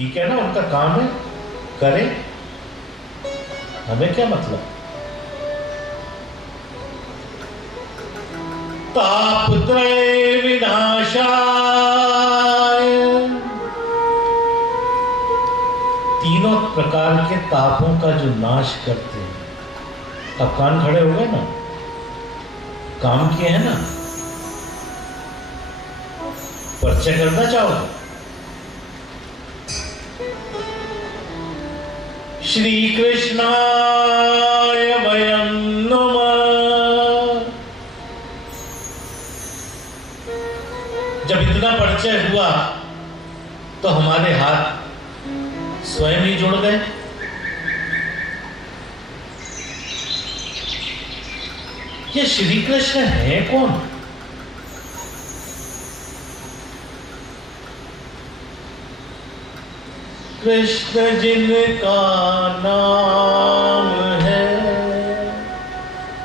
ठीक है ना, उनका काम है, करें, हमें क्या मतलब। तापत्रय विनाशाय, तीनों प्रकार के तापों का जो नाश करते हैं। अब कान खड़े हो गए ना, काम किए हैं ना, परिचय करना चाहोगे? श्री कृष्णाय वयं नमः। जब इतना परिचय हुआ तो हमारे हाथ स्वयं ही जुड़ गए। ये श्री कृष्ण है कौन? कृष्ण जिनका नाम है,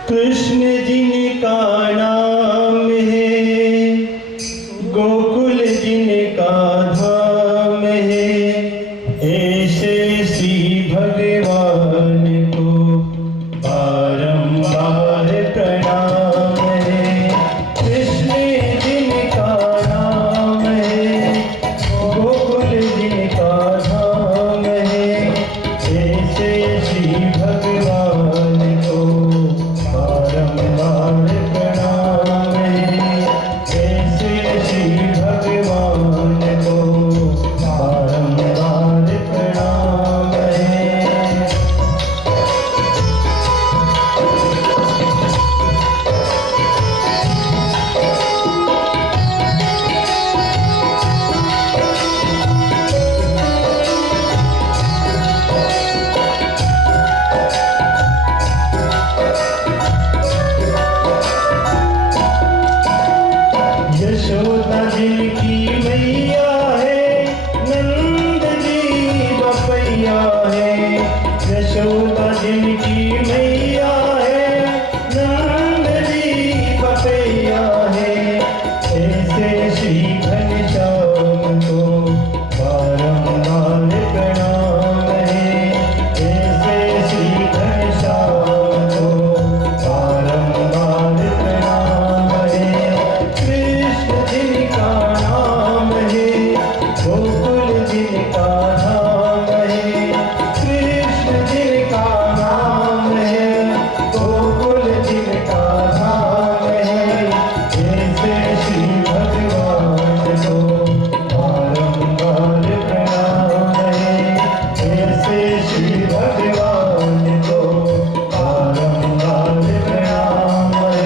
कृष्ण जिनका नाम है, गोकुल जिनका धाम है, ऐसे श्री भगवान को बारंबार प्रणाम है। कृष्ण जिनका नाम है, गोकुल जिनका धाम है, ऐसे श्री भगवान को बारंबार प्रणाम है। ऐसे श्री भगवान को बारंबार प्रणाम है। यशोदा जिनकी मैया है, नंद जी बपैया है। यशोदा जिनकी मैया है, नंद जी बपैया है, ऐसे श्री घनश्याम को बारंबार प्रणाम है। ऐसे श्री घनश्याम को बारंबार प्रणाम है। कृष्ण जिनका नाम है, गोकुल जिनका धाम है। कृष्ण जिनका नाम है, गोकुल जिनका धाम है, ऐसे श्री भगवान को बारंबार प्रणाम है। ऐसे श्री भगवान को बारंबार प्रणाम है।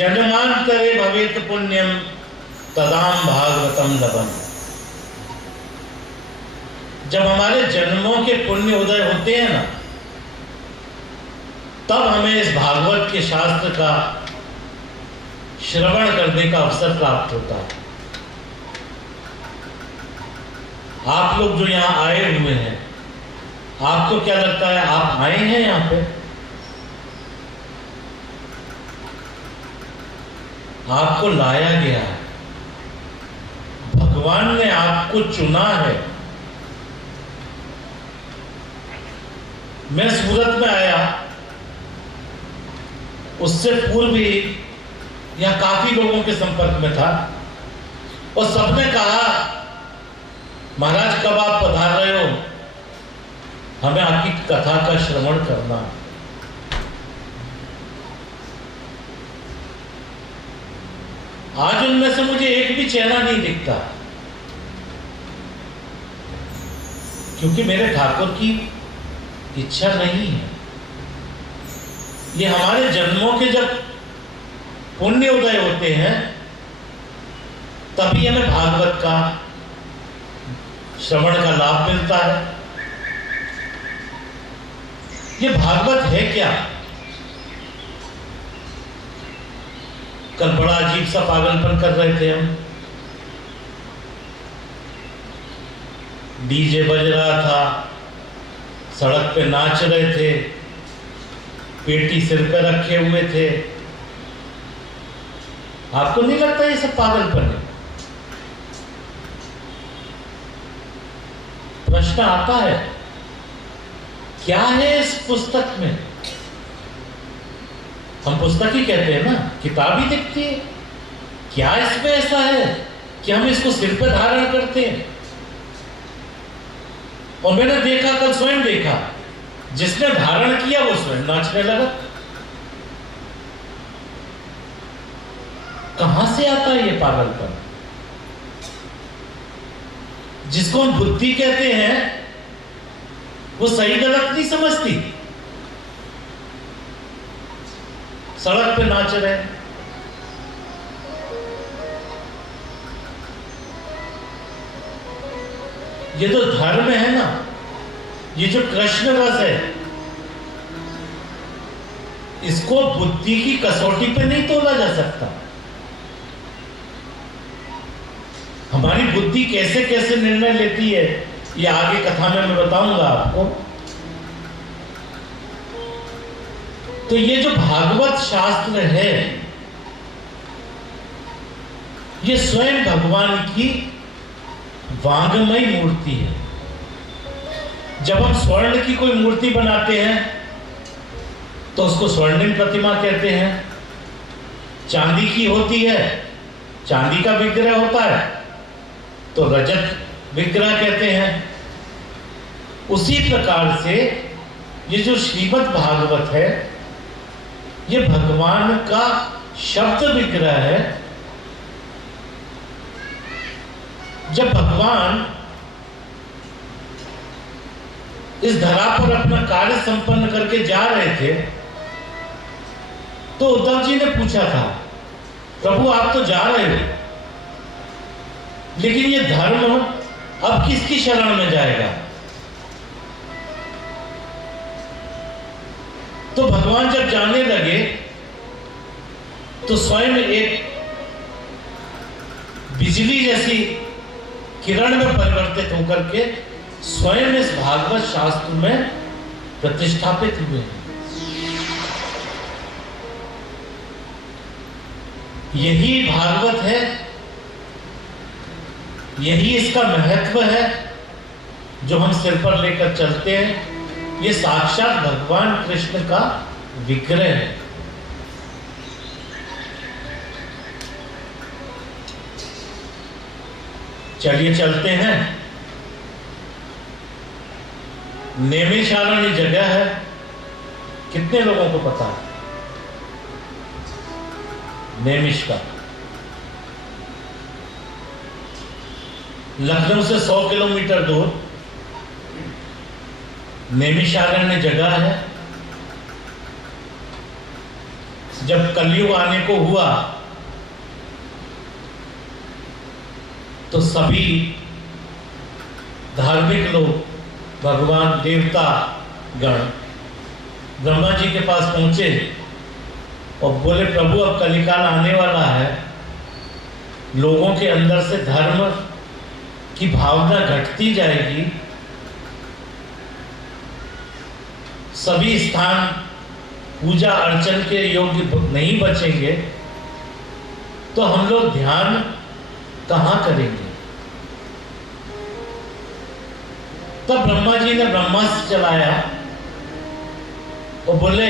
जन्मांतरे भवेत पुण्यम तदाम भागवतम लभम। जब हमारे जन्मों के पुण्य उदय होते हैं ना, तब हमें इस भागवत के शास्त्र का श्रवण करने का अवसर प्राप्त होता है। आप लोग जो यहाँ आए हुए हैं, आपको क्या लगता है आप आए हैं यहाँ पे? आपको लाया गया है, भगवान ने आपको चुना है। मैं सूरत में आया, उससे पूर्व भी यहाँ काफी लोगों के संपर्क में था और सबने कहा महाराज कब आप पधार रहे हो, हमें आपकी कथा का श्रवण करना। आज उनमें से मुझे एक भी चेहरा नहीं दिखता, क्योंकि मेरे ठाकुर की इच्छा नहीं है। ये हमारे जन्मों के जब पुण्य उदय होते हैं, तभी हमें भागवत का श्रवण का लाभ मिलता है। ये भागवत है क्या? कल बड़ा अजीब सा पागलपन कर रहे थे हम। डीजे बज रहा था, सड़क पे नाच रहे थे, पेटी सिर पे रखे हुए थे। आपको नहीं लगता ये सब पागलपन है? प्रश्न आता है क्या है इस पुस्तक में? हम पुस्तक ही कहते हैं ना, किताब ही दिखती है। क्या इसमें ऐसा है कि हम इसको सिर पर धारण करते हैं? और मैंने देखा, कल स्वयं देखा, जिसने धारण किया वो स्वयं नाचने लगा। कहां से आता है ये पागलपन? जिसको हम बुद्धि कहते हैं, वो सही गलत नहीं समझती, सड़क पे नाच रहे। ये तो धर्म है ना, ये जो कृष्ण रस है, इसको बुद्धि की कसौटी पे नहीं तोला जा सकता। हमारी बुद्धि कैसे कैसे निर्णय लेती है, ये आगे कथा में मैं बताऊंगा आपको। तो ये जो भागवत शास्त्र है, ये स्वयं भगवान की वांगमय मूर्ति है। जब हम स्वर्ण की कोई मूर्ति बनाते हैं तो उसको स्वर्णिम प्रतिमा कहते हैं। चांदी की होती है, चांदी का विग्रह होता है तो रजत विग्रह कहते हैं। उसी प्रकार से ये जो श्रीमद् भागवत है, ये भगवान का शब्द विग्रह है। जब भगवान इस धरा पर अपना कार्य संपन्न करके जा रहे थे, तो उद्धव जी ने पूछा था, प्रभु आप तो जा रहे हो, लेकिन ये धर्म अब किसकी शरण में जाएगा? तो भगवान जब जाने लगे तो स्वयं एक बिजली जैसी किरण में परिवर्तित होकर के स्वयं इस भागवत शास्त्र में प्रतिष्ठापित हुए हैं। यही भागवत है, यही इसका महत्व है जो हम सिर पर लेकर चलते हैं। ये साक्षात भगवान कृष्ण का विग्रह है। चलिए चलते हैं। नैमिषारण्य जगह है, कितने लोगों को पता है नैमिष का? लखनऊ से 100 किलोमीटर दूर नैमिषारण्य जगह है, जब कलयुग आने को हुआ तो सभी धार्मिक लोग, भगवान, देवता गण ब्रह्मा जी के पास पहुंचे और बोले, प्रभु अब कलिकाल आने वाला है, लोगों के अंदर से धर्म की भावना घटती जाएगी, सभी स्थान पूजा अर्चन के योग्य नहीं बचेंगे, तो हम लोग ध्यान कहाँ करेंगे। तब ब्रह्मा जी ने ब्रह्मास्त्र चलाया और बोले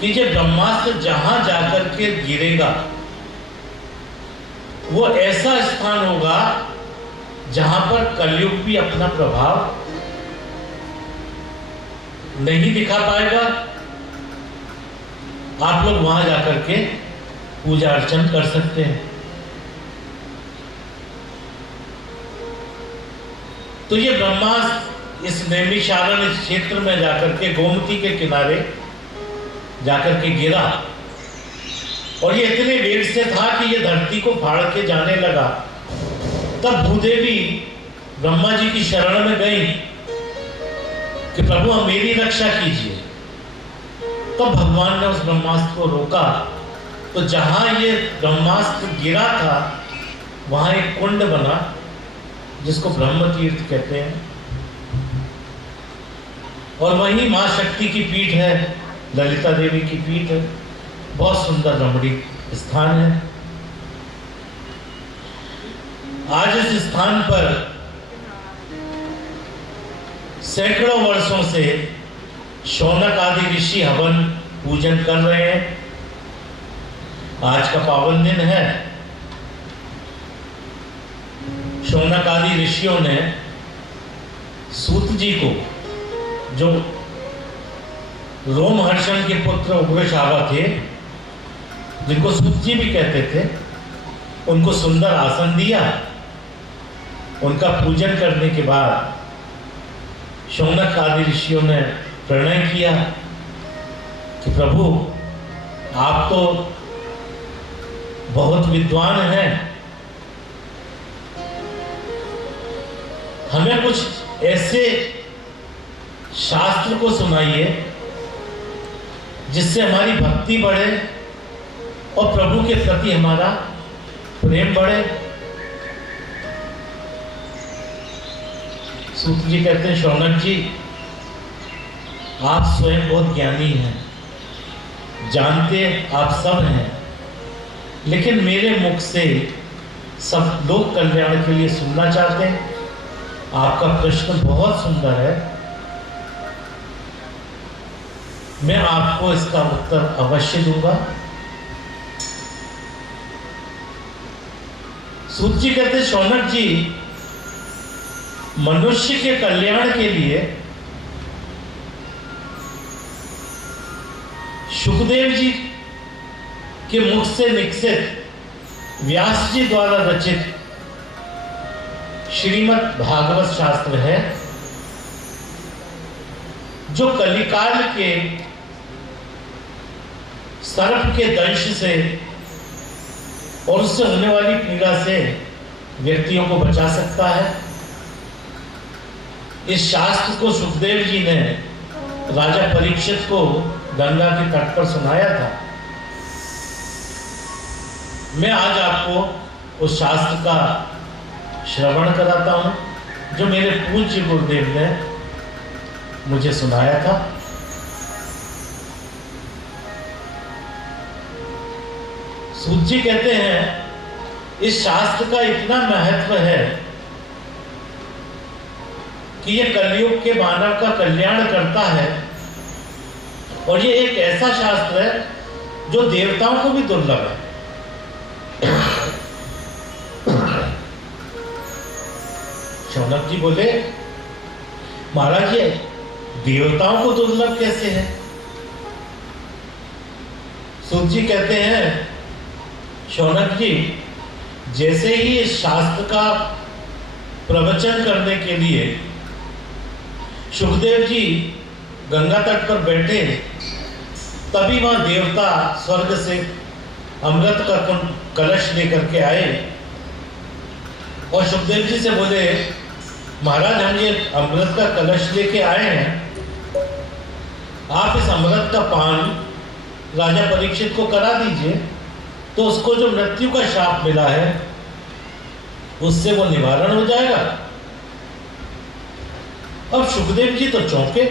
कि ये ब्रह्मास्त्र जहां जाकर के गिरेगा वो ऐसा स्थान होगा जहां पर कलयुग भी अपना प्रभाव नहीं दिखा पाएगा। आप लोग वहां जाकर के पूजा अर्चन कर सकते हैं। तो ये ब्रह्मास्त्र इस नैमिषारण्य क्षेत्र में जाकर के गोमती के किनारे जाकर के गिरा और ये इतने वेग से था कि ये धरती को फाड़ के जाने लगा। तब भूदेवी ब्रह्मा जी की शरण में गई कि प्रभु हम मेरी रक्षा कीजिए। तब भगवान ने उस ब्रह्मास्त्र को रोका, तो जहां ये ब्रह्मास्त्र गिरा था वहां एक कुंड बना जिसको ब्रह्म तीर्थ कहते हैं, और वहीं मां शक्ति की पीठ है, ललिता देवी की पीठ है। बहुत सुंदर रमणीक स्थान है। आज इस स्थान पर सैकड़ों वर्षों से शौनक आदि ऋषि हवन पूजन कर रहे हैं। आज का पावन दिन है। शौनक आदि ऋषियों ने सूत जी को, जो रोमहर्षण के पुत्र उग्रश्रावा थे, जिनको सूत जी भी कहते थे, उनको सुंदर आसन दिया। उनका पूजन करने के बाद शौनक आदि ऋषियों ने प्रणय किया कि प्रभु आप तो बहुत विद्वान हैं, हमें कुछ ऐसे शास्त्र को सुनाइए जिससे हमारी भक्ति बढ़े और प्रभु के प्रति हमारा प्रेम बढ़े। सूत जी कहते हैं, शौनक जी आप स्वयं बहुत ज्ञानी हैं, जानते आप सब हैं, लेकिन मेरे मुख से सब लोक कल्याण के लिए सुनना चाहते हैं। आपका प्रश्न बहुत सुंदर है, मैं आपको इसका उत्तर अवश्य दूंगा। सूत जी कहते, शौनक जी मनुष्य के कल्याण के लिए सुखदेव जी के मुख से निकसित व्यास जी द्वारा रचित श्रीमद् भागवत शास्त्र है, जो कलिकाल के सर्प के दंश से और उससे होने वाली पीड़ा से व्यक्तियों को बचा सकता है। इस शास्त्र को सुखदेव जी ने राजा परीक्षित को गंगा के तट पर सुनाया था। मैं आज आपको उस शास्त्र का श्रवण कराता हूं जो मेरे पूज्य गुरुदेव ने मुझे सुनाया था। सूत जी कहते हैं, इस शास्त्र का इतना महत्व है कि यह कलयुग के मानव का कल्याण करता है, और ये एक ऐसा शास्त्र है जो देवताओं को भी दुर्लभ है। शौनक जी बोले, महाराज ये देवताओं को दुर्लभ कैसे है? सूत जी कहते हैं, शौनक जी जैसे ही इस शास्त्र का प्रवचन करने के लिए सुखदेव जी गंगा तट पर बैठे तभी वहां देवता स्वर्ग से अमृत का कलश लेकर के आए और सुखदेव जी से बोले, महाराज हम ये अमृत का कलश लेके आए हैं, आप इस अमृत का पान राजा परीक्षित को करा दीजिए, तो उसको जो मृत्यु का शाप मिला है उससे वो निवारण हो जाएगा। अब सुखदेव जी तो चौंके,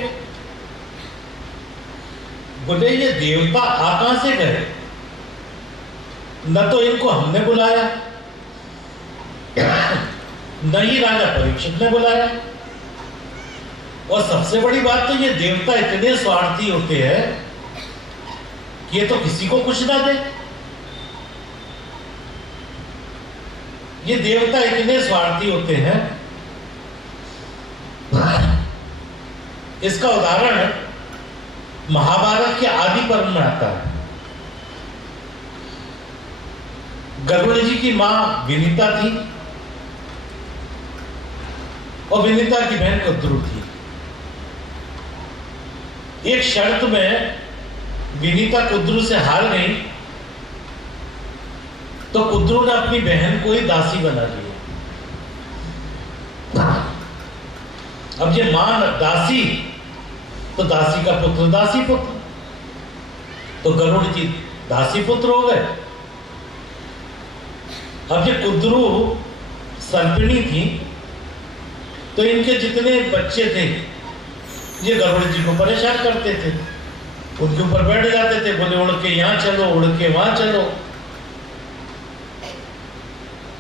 बोले ये देवता आ कहां से गए, न तो इनको हमने बुलाया न ही राजा परीक्षित ने बुलाया, और सबसे बड़ी बात तो ये देवता इतने स्वार्थी होते हैं कि ये तो किसी को कुछ ना दे। ये देवता इतने स्वार्थी होते हैं, इसका उदाहरण महाभारत के आदि पर्व में आता है। गरुड़ जी की मां विनीता थी और विनीता की बहन कुद्रू थी। एक शर्त में विनीता कुद्रू से हार गई तो कुद्रू ने अपनी बहन को ही दासी बना लिया। अब ये मां दासी तो दासी का पुत्र दासी पुत्र, तो गरुड़ जी दासी पुत्र हो गए। अब ये कुद्रू सर्पिणी थी तो इनके जितने बच्चे थे ये गरुड़ जी को परेशान करते थे, उनके ऊपर बैठ जाते थे, बोले उड़ के यहां चलो, उड़ के वहां चलो।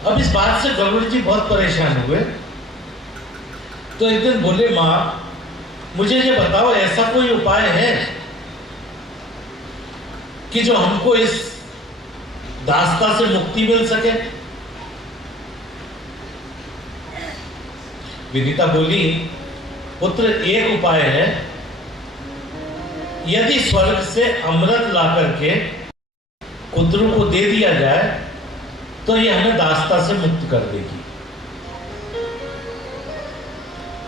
अब इस बात से गरुड़ जी बहुत परेशान हुए, तो एक दिन बोले, मां मुझे ये बताओ ऐसा कोई उपाय है कि जो हमको इस दास्ता से मुक्ति मिल सके। विनीता बोली, पुत्र एक उपाय है, यदि स्वर्ग से अमृत ला करके कुद्रू को दे दिया जाए तो ये हमें दास्ता से मुक्त कर देगी।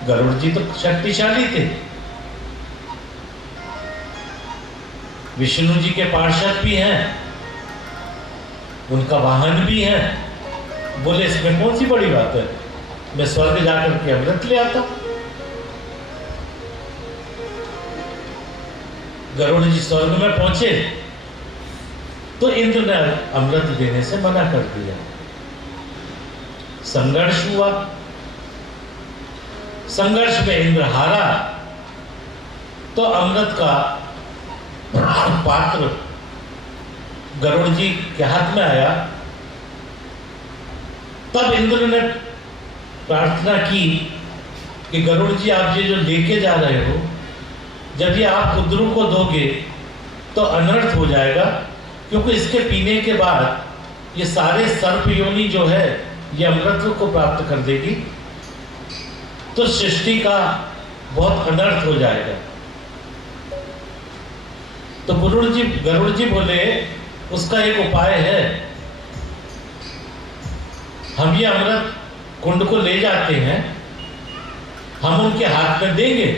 गरुड़ जी तो शक्तिशाली थे, विष्णु जी के पार्षद भी हैं, उनका वाहन भी है। बोले इसमें कौन सी बड़ी बात है, मैं स्वर्ग जाकर के अमृत ले आता। गरुड़ जी स्वर्ग में पहुंचे तो इंद्र ने अमृत देने से मना कर दिया। संघर्ष हुआ, संघर्ष में इंद्र हारा तो अमृत का पात्र गरुड़ जी के हाथ में आया। तब इंद्र ने प्रार्थना की कि गरुड़ जी आप ये जो लेके जा रहे हो, जब ये आप कुद्रू को दोगे तो अनर्थ हो जाएगा, क्योंकि इसके पीने के बाद ये सारे सर्प योनि जो है ये अमृत को प्राप्त कर देगी, तो सृष्टि का बहुत अनर्थ हो जाएगा। तो गरुड़ जी बोले उसका एक उपाय है, हम ये अमृत कुंड को ले जाते हैं, हम उनके हाथ में देंगे,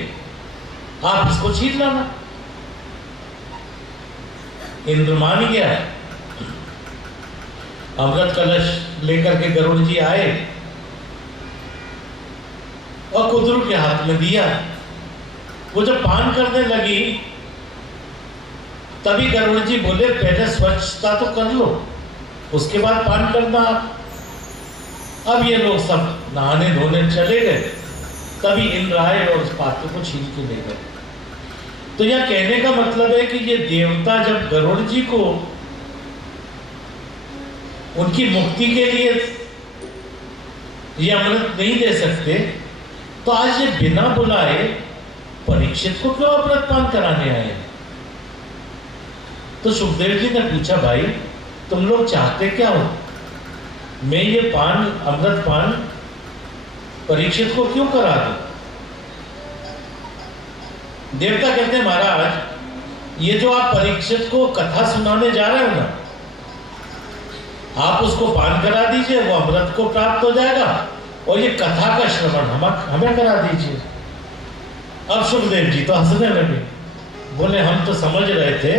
आप इसको छीन लाना। इंद्र मान गया, अमृत कलश लेकर के गरुड़ जी आए और कुद्रू के हाथ में दिया। वो जब पान करने लगी तभी गरुड़ जी बोले पहले स्वच्छता तो कर लो, उसके बाद पान करना। अब ये लोग सब नहाने धोने चले गए, तभी इंद्र आए और उस पात्र को छीन के ले गए। तो यह कहने का मतलब है कि ये देवता जब गरुड़ जी को उनकी मुक्ति के लिए ये अमृत नहीं दे सकते, तो आज ये बिना बुलाए परीक्षित को क्यों अमृत पान कराने आए। तो सुखदेव जी ने पूछा, भाई तुम लोग चाहते क्या हो, मैं ये पान अमृत पान परीक्षित को क्यों करा दूं। देवता कहते हैं, महाराज ये जो आप परीक्षित को कथा सुनाने जा रहे हो ना, आप उसको पान करा दीजिए, वो अमृत को प्राप्त हो जाएगा, और ये कथा का श्रवण हमें करा दीजिए। अब सुखदेव जी तो हंसने लगे, बोले हम तो समझ रहे थे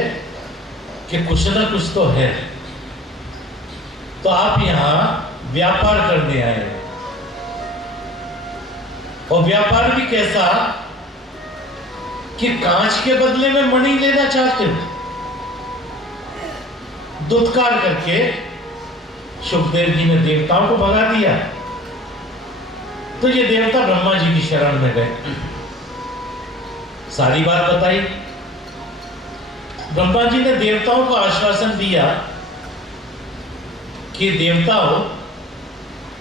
कि कुछ ना कुछ तो है, तो आप यहां व्यापार करने आए हैं। और व्यापार भी कैसा कि कांच के बदले में मणि लेना चाहते हो। दुत्कार करके सुखदेव जी ने देवताओं को भगा दिया, तो ये देवता ब्रह्मा जी की शरण में गए, सारी बात बताई। ब्रह्मा जी ने देवताओं को आश्वासन दिया कि देवताओं,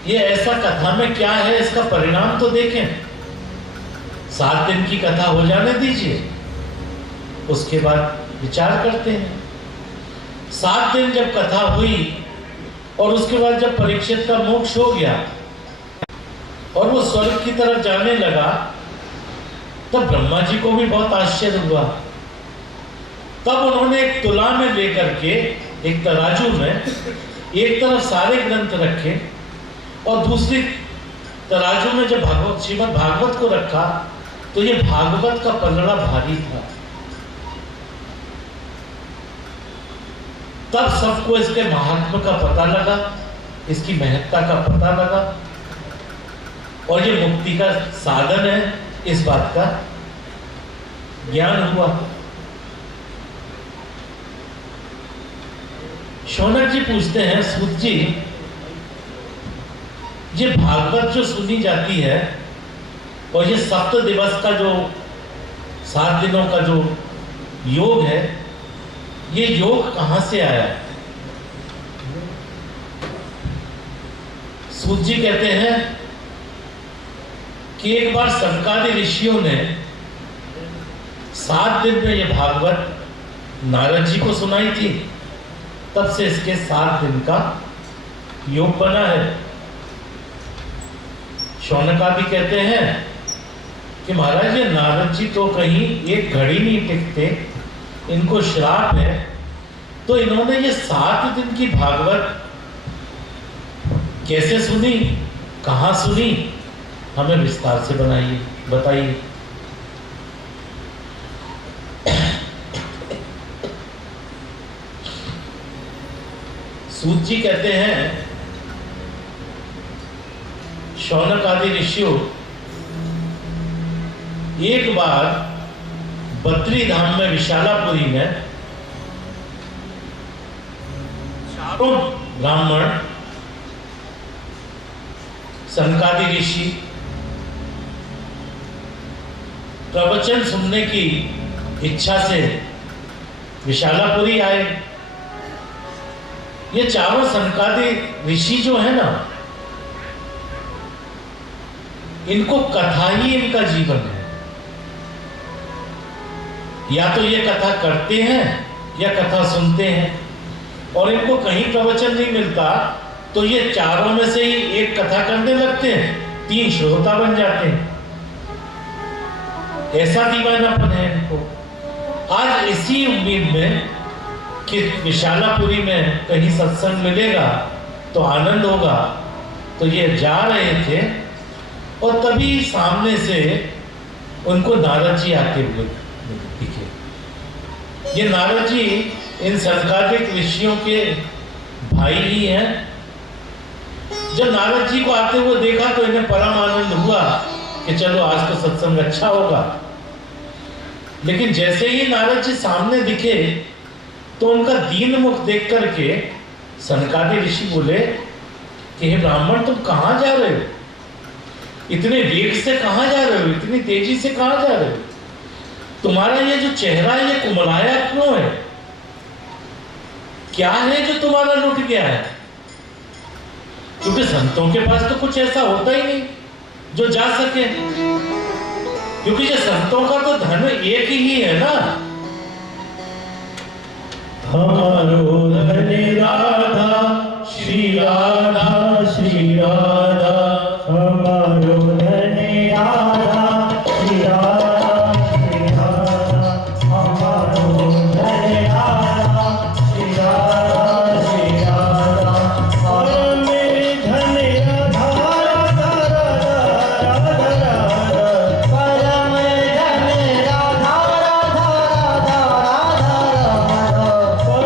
ये ऐसा कथा में क्या है, इसका परिणाम तो देखें। 7 दिन की कथा हो जाने दीजिए, उसके बाद विचार करते हैं। 7 दिन जब कथा हुई और उसके बाद जब परीक्षित का मोक्ष हो गया और वो स्वर्ग की तरफ जाने लगा, तब ब्रह्मा जी को भी बहुत आश्चर्य हुआ। तब उन्होंने एक तुला में लेकर के, एक तराजू में, एक तरफ सारे ग्रंथ रखे और दूसरी तराजू में जब श्रीमद् भागवत को रखा, तो ये भागवत का पलड़ा भारी था। तब सबको इसके महात्म्य का पता लगा, इसकी महत्ता का पता लगा, और ये मुक्ति का साधन है, इस बात का ज्ञान हुआ। शौनक जी पूछते हैं, सूत जी, ये भागवत जो सुनी जाती है और ये 7 दिवस का जो 7 दिनों का जो योग है, ये योग कहां से आया? सूत जी कहते हैं कि एक बार सनकादि ऋषियों ने 7 दिन में ये भागवत नारद जी को सुनाई थी, तब से इसके 7 दिन का योग बना है। शौनकादि कहते हैं कि महाराज, ये नारद जी तो कहीं एक घड़ी नहीं टिकते, इनको श्राप है, तो इन्होंने ये 7 दिन की भागवत कैसे सुनी, कहां सुनी, हमें विस्तार से बताइए। सूत जी कहते हैं, शौनक आदि ऋषियों एक बार बद्री धाम में, विशालापुरी में, चारों ब्राह्मण, सनकादि ऋषि प्रवचन सुनने की इच्छा से विशालापुरी आए। ये चारों सनकादि ऋषि जो है ना, इनको कथा ही इनका जीवन है। या तो ये कथा करते हैं या कथा सुनते हैं, और इनको कहीं प्रवचन नहीं मिलता तो ये चारों में से ही एक कथा करने लगते हैं, 3 श्रोता बन जाते हैं। ऐसा दीवानापन है इनको। आज इसी उम्मीद में कि विशालापुरी में कहीं सत्संग मिलेगा तो आनंद होगा, तो ये जा रहे थे और तभी सामने से उनको नारद जी आते हुए दिखे। ये नारद जी इन सनकादिक ऋषियों के भाई ही हैं। जब नारद जी को आते हुए देखा तो इन्हें परम आनंद हुआ कि चलो आज तो सत्संग अच्छा होगा। लेकिन जैसे ही नारद जी सामने दिखे तो उनका दीन मुख देख करके सनकादि ऋषि बोले कि हे ब्राह्मण, तुम कहां जा रहे हो? इतने वेग से कहां जा रहे हो? इतनी तेजी से कहां जा रहे हो? तुम्हारा ये जो चेहरा ये कुमलाया क्यों है? क्या है जो तुम्हारा लुट गया है? क्योंकि संतों के पास तो कुछ ऐसा होता ही नहीं जो जा सके, क्योंकि ये संतों का तो धन एक ही है ना। हमारो धन राधा श्री राधा श्री राधा, हमारो धन राधा श्री राधा श्री राधा, हमारो धन राधा श्री राधा श्री राधा, और मेरे धन राधा राधा राधा राधा, परम धन राधा राधा राधा राधा राधा,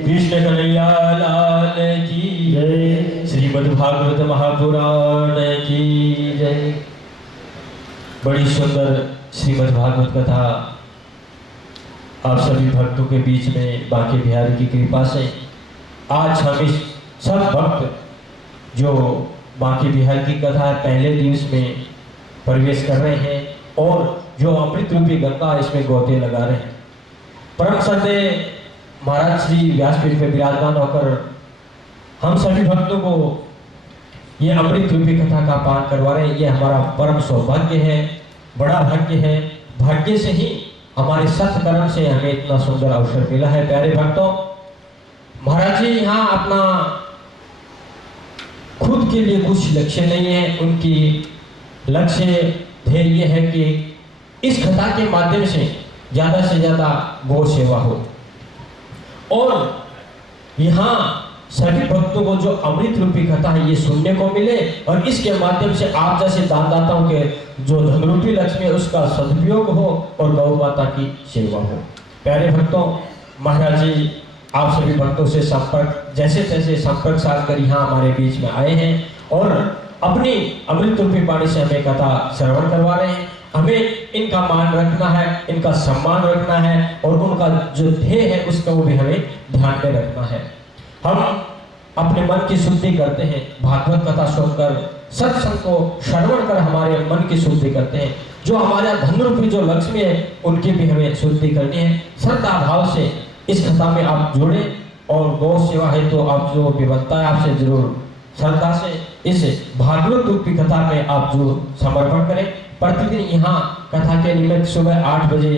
कृष्ण कन्हैया लाल की जय। श्रीमद् भागवत महापुराण की जय। बड़ी सुंदर श्रीमद् भागवत कथा आप सभी भक्तों के बीच में बांके बिहारी की कृपा से आज हम इस सब भक्त जो बांके बिहारी की कथा पहले दिवस में प्रवेश कर रहे हैं और जो अमृत रूपी गंगा इसमें गोते लगा रहे हैं। परम श्रद्धेय महाराज श्री व्यासपीठ पे विराजमान होकर हम सभी भक्तों को ये अमृत रूपी कथा का पान करवा रहे हैं। ये हमारा परम सौभाग्य है, बड़ा भाग्य है। भाग्य से ही हमारे सत्कर्म से हमें इतना सुंदर अवसर मिला है। प्यारे भक्तों, महाराज जी यहाँ अपना खुद के लिए कुछ लक्ष्य नहीं है। उनकी लक्ष्य ध्येय ये है कि इस कथा के माध्यम से ज्यादा गौ सेवा हो और यहाँ सभी भक्तों को जो अमृत रूपी कथा है ये सुनने को मिले और इसके माध्यम से आप जैसे दानदाताओं के जो धन रूपी लक्ष्मी है उसका सदुपयोग हो और गौ माता की सेवा हो। प्यारे भक्तों, महाराज जी आप सभी भक्तों से संपर्क जैसे तैसे संपर्क साध कर यहाँ हमारे बीच में आए हैं और अपनी अमृत रूपी वाणी से हमें कथा श्रवण करवा रहे हैं। हमें इनका मान रखना है, इनका सम्मान रखना है और उनका जो ध्येय है उसका वो भी हमें ध्यान में रखना है। हम अपने मन की शुद्धि करते हैं, भागवत कथा सुनकर सत्संग को श्रवण कर हमारे मन की शुद्धि करते हैं। जो हमारा धन रूपी जो लक्ष्मी है उनकी भी हमें शुद्धि करनी है। श्रद्धा भाव से इस कथा में आप जुड़े और गौ सेवा है तो आप जो भी बनता है आपसे जरूर श्रद्धा से इस भागवत रूपी कथा में आप जो समर्पण करें। प्रतिदिन यहाँ कथा के निमित्त सुबह 8 बजे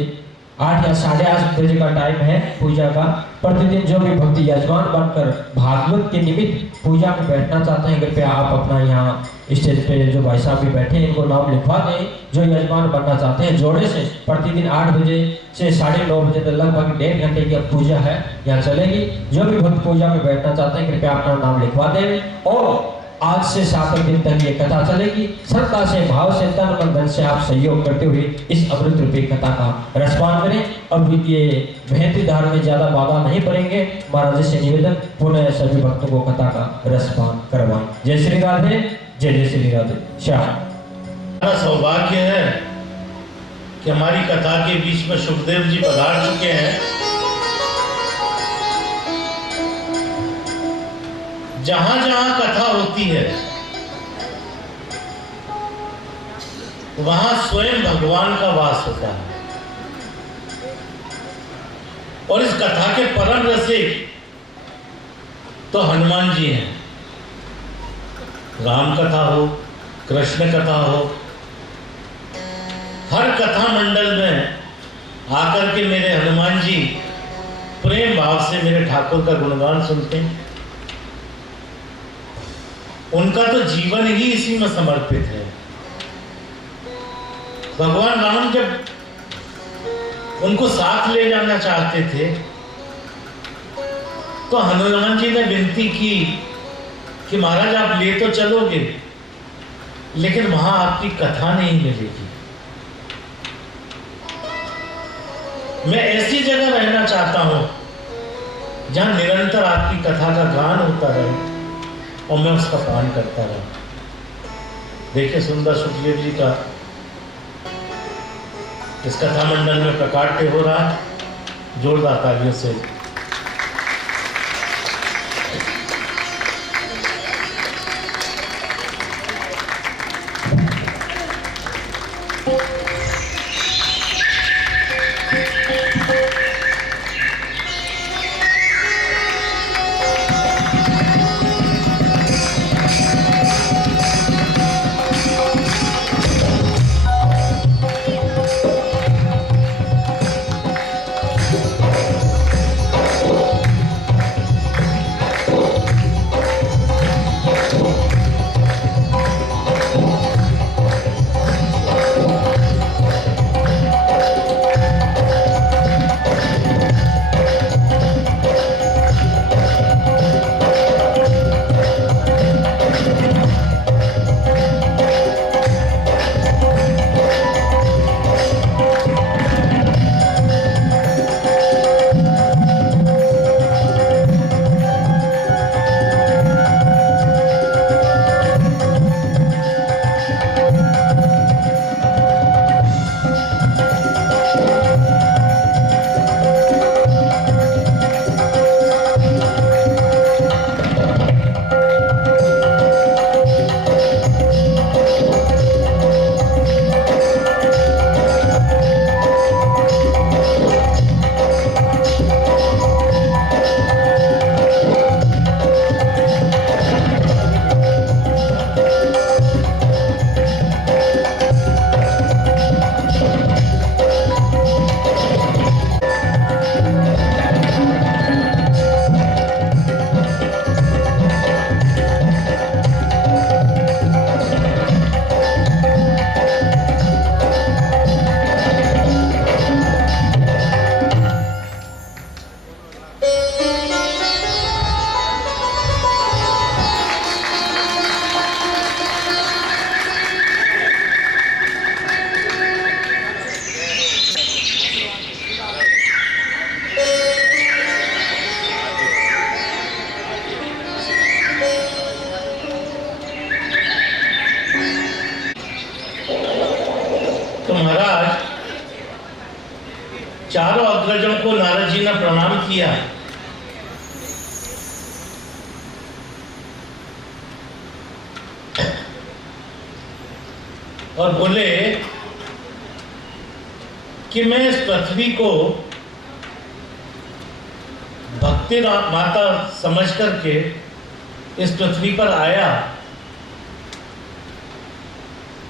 8 या 8:30 बजे का टाइम है पूजा का। प्रतिदिन जो भी भक्ति यजमान बनकर भागवत के निमित्त पूजा में बैठना चाहते हैं कृपया आप अपना यहाँ स्टेज पे जो भाई साहब भी बैठे हैं इनको नाम लिखवा दें। जो यजमान बनना चाहते हैं जोड़े से प्रतिदिन 8 बजे से 9:30 बजे तक लगभग 1.5 घंटे की अब पूजा है यहाँ चलेगी। जो भी भक्त पूजा में बैठना चाहते हैं कृपया अपना नाम लिखवा दें और आज से 7 दिन तक ये कथा चलेगी। श्रद्धा से भाव से तन मन धन से आप सहयोग करते हुए इस अमृत रूपी कथा का रसपान करें। अब ये बहती धार में ज्यादा बाधा नहीं पड़ेंगे। महाराज से निवेदन पुनः सभी भक्तों को कथा का रसपान करवाएं। जय श्री राधे, जय जय श्री राधे श्याम। हमारा सौभाग्य है कि हमारी कथा के बीच में सुखदेव जी पधार चुके हैं। जहां जहां कथा होती है वहां स्वयं भगवान का वास होता है और इस कथा के परम रसिक तो हनुमान जी हैं। राम कथा हो, कृष्ण कथा हो, हर कथा मंडल में आकर के मेरे हनुमान जी प्रेम भाव से मेरे ठाकुर का गुणगान सुनते हैं। उनका तो जीवन ही इसी में समर्पित है। भगवान राम जब उनको साथ ले जाना चाहते थे तो हनुमान जी ने विनती की कि महाराज आप ले तो चलोगे लेकिन वहां आपकी कथा नहीं मिलेगी। मैं ऐसी जगह रहना चाहता हूं जहां निरंतर आपकी कथा का गान होता रहे और मैं उसका पान करता रहा। देखिए सुंदर सुखदेव जी का इस कथा मंडल में प्रकाट्य हो रहा है। जोरदार तालियों से महाराज, चारों अग्रजों को नारद जी ने प्रणाम किया। और बोले कि मैं इस पृथ्वी को भक्ति माता समझ करके इस पृथ्वी पर आया।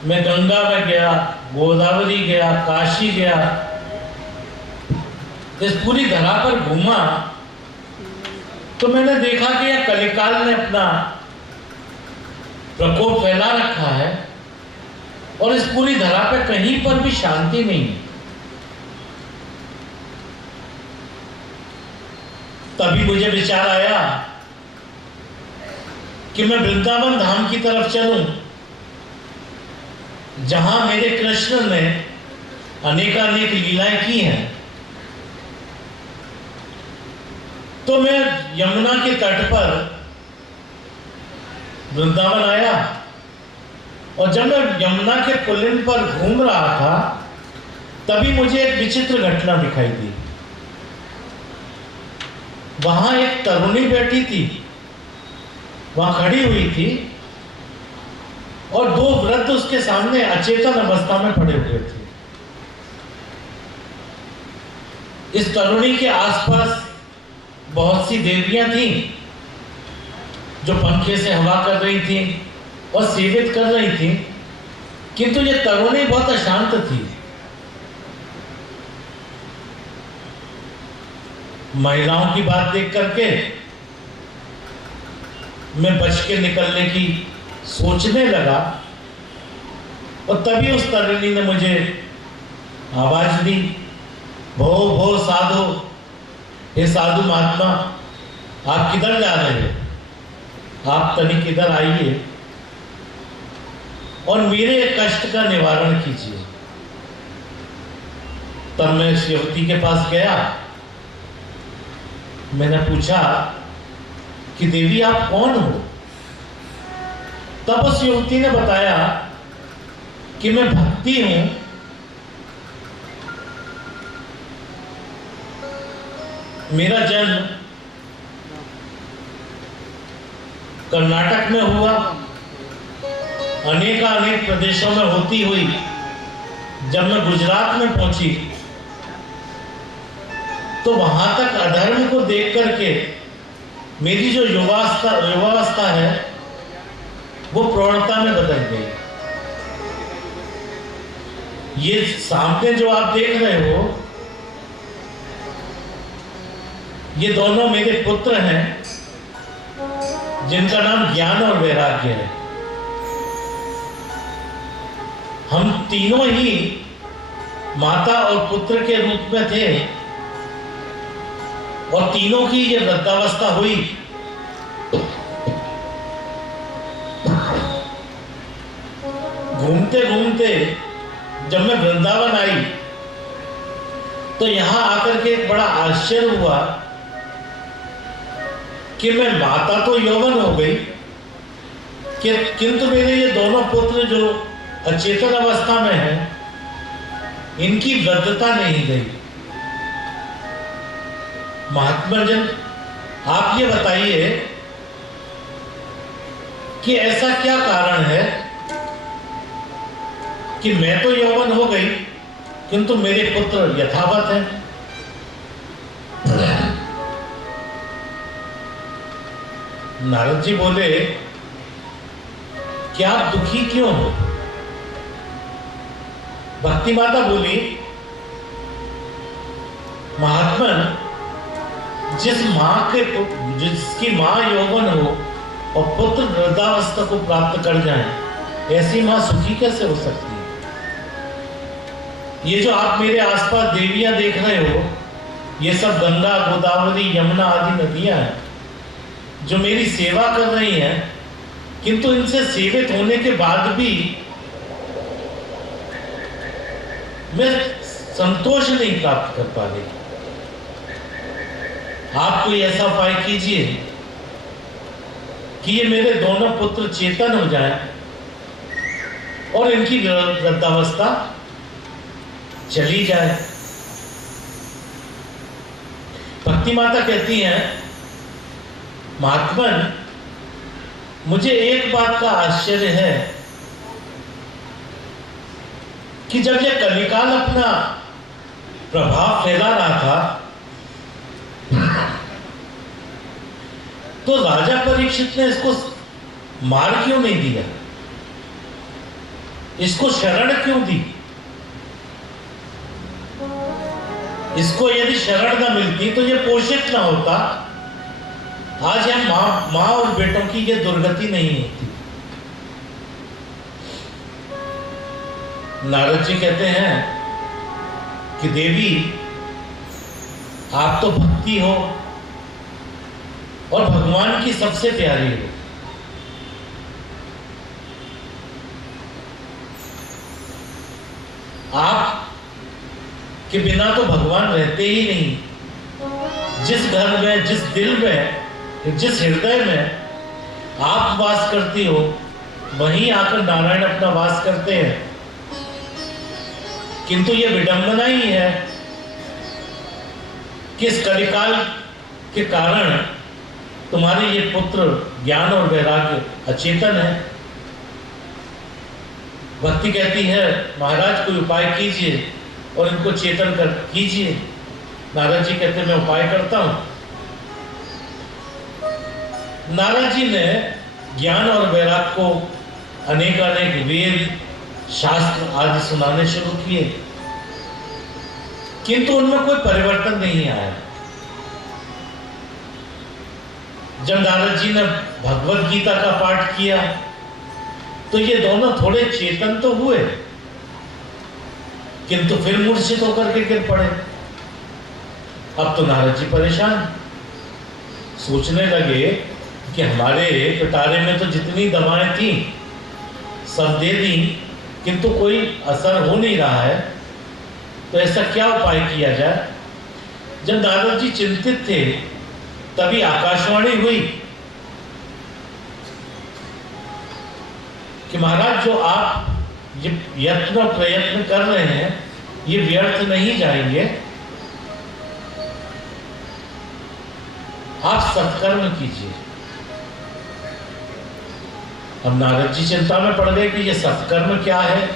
मैं गंगा में गया, गोदावरी गया, काशी गया, इस पूरी धरा पर घूमा, तो मैंने देखा कि यह कलिकाल ने अपना प्रकोप फैला रखा है और इस पूरी धरा पे कहीं पर भी शांति नहीं है। तभी मुझे विचार आया कि मैं वृंदावन धाम की तरफ चलूं, जहां मेरे कृष्ण ने अनेकानेक लीलाएं की हैं। तो मैं यमुना के तट पर वृंदावन आया और जब मैं यमुना के पुलिन पर घूम रहा था, तभी मुझे एक विचित्र घटना दिखाई दी। वहां एक तरुणी बैठी थी, वहां खड़ी हुई थी और दो वृद्ध उसके सामने अचेतन अवस्था में पड़े हुए थे। इस तरुणी के आसपास बहुत सी देवियां थीं जो पंखे से हवा कर रही थीं और सेवित कर रही थीं, किंतु ये तरुणी बहुत अशांत थी। महिलाओं की बात देख करके मैं बच के निकलने की सोचने लगा और तभी उस तरुणी ने मुझे आवाज दी, भो भो साधु, हे साधु महात्मा, आप किधर जा रहे हो? आप तनिक इधर आइए और मेरे कष्ट का निवारण कीजिए। तब मैं उस युवती के पास गया। मैंने पूछा कि देवी आप कौन हो? तब उस युवती ने बताया कि मैं भक्ति हूं, मेरा जन्म कर्नाटक में हुआ, अनेक प्रदेशों में होती हुई जब मैं गुजरात में पहुंची तो वहां तक अधर्म को देख करके मेरी जो युवावस्था है वो प्रौढ़ता में बदल गई। ये सामने जो आप देख रहे हो, ये दोनों मेरे पुत्र हैं जिनका नाम ज्ञान और वैराग्य है। हम तीनों ही माता और पुत्र के रूप में थे और तीनों की ये वृद्धावस्था हुई। घूमते घूमते जब मैं वृंदावन आई तो यहां आकर के एक बड़ा आश्चर्य हुआ कि मैं माता तो यौवन हो गई, किंतु मेरे ये दोनों पुत्र जो अचेतन अवस्था में हैं, इनकी वृद्धता नहीं गई। महात्मा जन, आप ये बताइए कि ऐसा क्या कारण है कि मैं तो यौवन हो गई किंतु मेरे पुत्र यथावत हैं। नारद जी बोले कि आप दुखी क्यों हो? भक्ति माता बोली, महात्मन, जिसकी मां यौवन हो और पुत्र वृद्धावस्था को प्राप्त कर जाए, ऐसी मां सुखी कैसे हो सकती है? ये जो आप मेरे आसपास देवियां देख रहे हो, ये सब गंगा, गोदावरी, यमुना आदि नदियां हैं जो मेरी सेवा कर रही हैं, किंतु इनसे सेवित होने के बाद भी मैं संतोष नहीं प्राप्त कर पा रही। आप कोई ऐसा उपाय कीजिए कि ये मेरे दोनों पुत्र चेतन हो जाएं और इनकी वृद्धावस्था चली जाए। भक्ति माता कहती हैं, महात्मन, मुझे एक बात का आश्चर्य है कि जब यह कलिकाल अपना प्रभाव फैला रहा था तो राजा परीक्षित ने इसको मार क्यों नहीं दिया, इसको शरण क्यों दी? इसको यदि शरण न मिलती तो ये पोषित ना होता, आज हम मां और बेटों की ये दुर्गति नहीं होती। नारद जी कहते हैं कि देवी, आप तो भक्ति हो और भगवान की सबसे प्यारी हो। आप के बिना तो भगवान रहते ही नहीं। जिस घर में, जिस दिल में, जिस हृदय में आप वास करती हो, वहीं आकर नारायण अपना वास करते हैं। किंतु ये विडंबना ही है कि इस कलिकाल के कारण तुम्हारे ये पुत्र ज्ञान और वैराग्य अचेतन है। भक्ति कहती है, महाराज कोई उपाय कीजिए और इनको चेतन कर कीजिए। नारद जी कहते, मैं उपाय करता हूं। नारद जी ने ज्ञान और वैराग्य को अनेक वेद शास्त्र आदि सुनाने शुरू किए, किंतु उनमें कोई परिवर्तन नहीं आया। जब नारद जी ने भगवत गीता का पाठ किया तो ये दोनों थोड़े चेतन तो हुए, किंतु फिर मूर्छित होकर के गिर पड़े। अब तो नारद जी परेशान, सोचने लगे कि हमारे पिटारे में तो जितनी दवाएं थी सब दे दी, किंतु कोई असर हो नहीं रहा है, तो ऐसा क्या उपाय किया जाए। जब नारद जी चिंतित थे तभी आकाशवाणी हुई कि महाराज, जो आप ये यत्न प्रयत्न कर रहे हैं ये व्यर्थ नहीं जाएंगे, आप सत्कर्म कीजिए। अब नारद जी चिंता में पड़ गए कि ये सत्कर्म क्या है,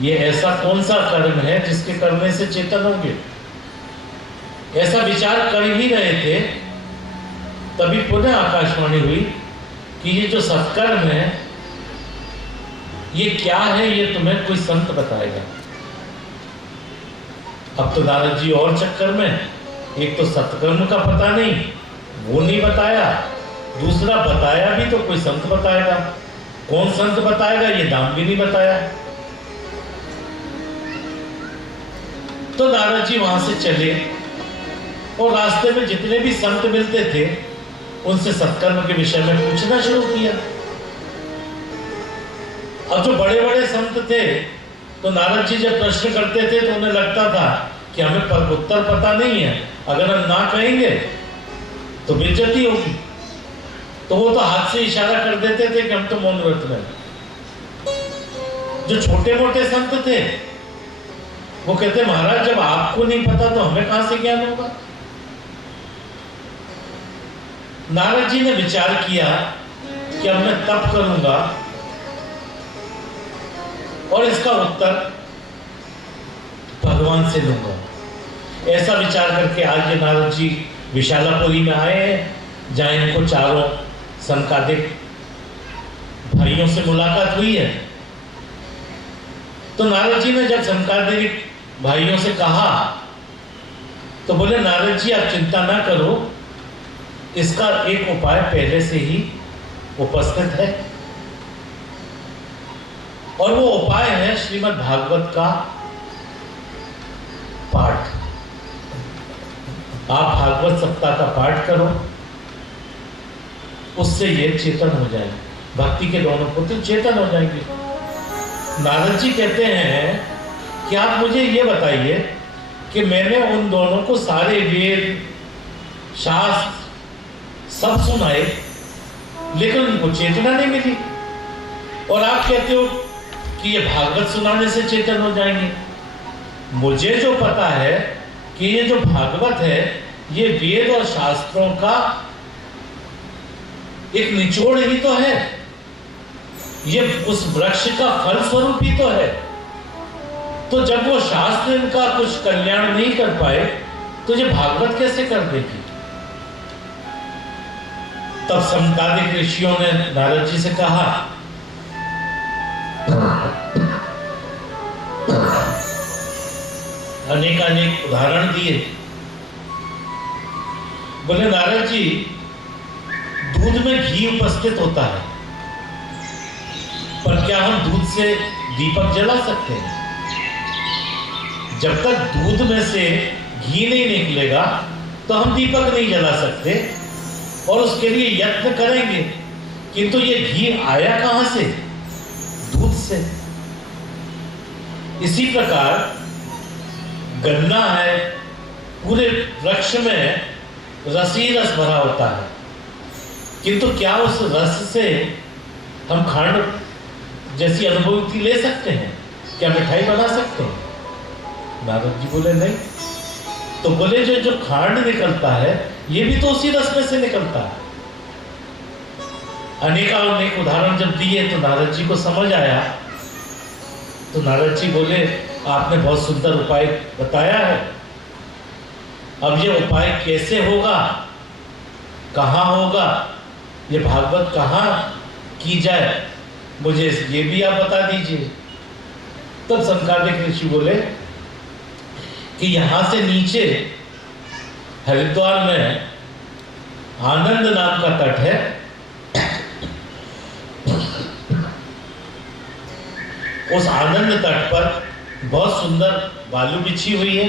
ये ऐसा कौन सा कर्म है जिसके करने से चेतन होंगे। ऐसा विचार कर ही रहे थे तभी पुनः आकाशवाणी हुई कि ये जो सत्कर्म है ये क्या है, ये तुम्हें कोई संत बताएगा। अब तो नारद जी और चक्कर में, एक तो सत्कर्म का पता नहीं, वो नहीं बताया, दूसरा बताया भी तो कोई संत बताएगा। कौन संत बताएगा, ये दाम भी नहीं बताया। तो नारद जी वहां से चले और रास्ते में जितने भी संत मिलते थे उनसे सत्कर्म के विषय में पूछना शुरू किया। अब जो बड़े बड़े संत थे तो नारद जी जब प्रश्न करते थे तो उन्हें लगता था कि हमें उत्तर पता नहीं है, अगर हम ना कहेंगे तो बेइज्जती होगी, तो वो तो हाथ से इशारा कर देते थे कि हम तो मौन व्रत में। जो छोटे मोटे संत थे वो कहते, महाराज जब आपको नहीं पता तो हमें कहां से ज्ञान होगा। नारद जी ने विचार किया कि अब मैं तप करूंगा और इसका उत्तर भगवान से लूंगा। ऐसा विचार करके आज ये नारद जी विशालापुरी में आए हैं, जहां इनको चारों संकादिक भाइयों से मुलाकात हुई है। तो नारद जी ने जब संकादिक भाइयों से कहा तो बोले, नारद जी आप चिंता ना करो, इसका एक उपाय पहले से ही उपस्थित है और वो उपाय है श्रीमद् भागवत का पाठ। आप भागवत सप्ताह का पाठ करो, उससे ये चेतन हो जाएंगे, भक्ति के दोनों पुत्र चेतन हो जाएंगे। नारद जी कहते हैं कि आप मुझे ये बताइए कि मैंने उन दोनों को सारे वेद शास्त्र सब सुनाए लेकिन उनको चेतना नहीं मिली, और आप कहते हो कि ये भागवत सुनाने से चेतन हो जाएंगे। मुझे जो पता है कि ये जो भागवत है ये वेद और शास्त्रों का एक निचोड़ ही तो है, ये उस वृक्ष का फल स्वरूप ही तो है। तो जब वो शास्त्र इनका कुछ कल्याण नहीं कर पाए तो ये भागवत कैसे कर देगी? तब समकालिक ऋषियों ने नारद जी से कहा, अनेक उदाहरण दिए। बोले नारद जी, दूध में घी उपस्थित होता है, पर क्या हम दूध से दीपक जला सकते हैं? जब तक दूध में से घी नहीं निकलेगा तो हम दीपक नहीं जला सकते और उसके लिए यत्न करेंगे, किंतु ये घी आया कहां से? दूध से। इसी प्रकार गन्ना है, पूरे वृक्ष में रस ही रस भरा होता है, किंतु क्या उस रस से हम खांड जैसी अनुभूति ले सकते हैं? क्या मिठाई बना सकते हैं? नारद जी बोले नहीं। तो बोले जो खांड निकलता है ये भी तो उसी रस में से निकलता है। अनेक उदाहरण जब दिए तो नारद जी को समझ आया। तो नारद जी बोले, आपने बहुत सुंदर उपाय बताया है, अब ये उपाय कैसे होगा, कहाँ होगा, ये भागवत कहाँ की जाए, मुझे ये भी आप बता दीजिए। तब संकालिक ऋषि बोले कि यहां से नीचे हरिद्वार में आनंद नाम का तट है, उस आनंद तट पर बहुत सुंदर बालू बिछी हुई है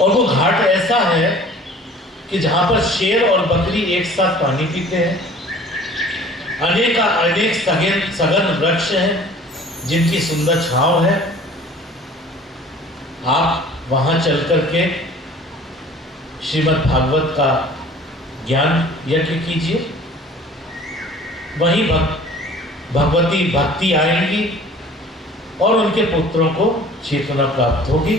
और वो घाट ऐसा है कि जहां पर शेर और बकरी एक साथ पानी पीते हैं। अनेक सघन वृक्ष हैं जिनकी सुंदर छांव है। आप वहां चल करके श्रीमद् भागवत का ज्ञान यज्ञ कीजिए, वहीं भगवती भक्ति आएगी और उनके पुत्रों को चेतना प्राप्त होगी।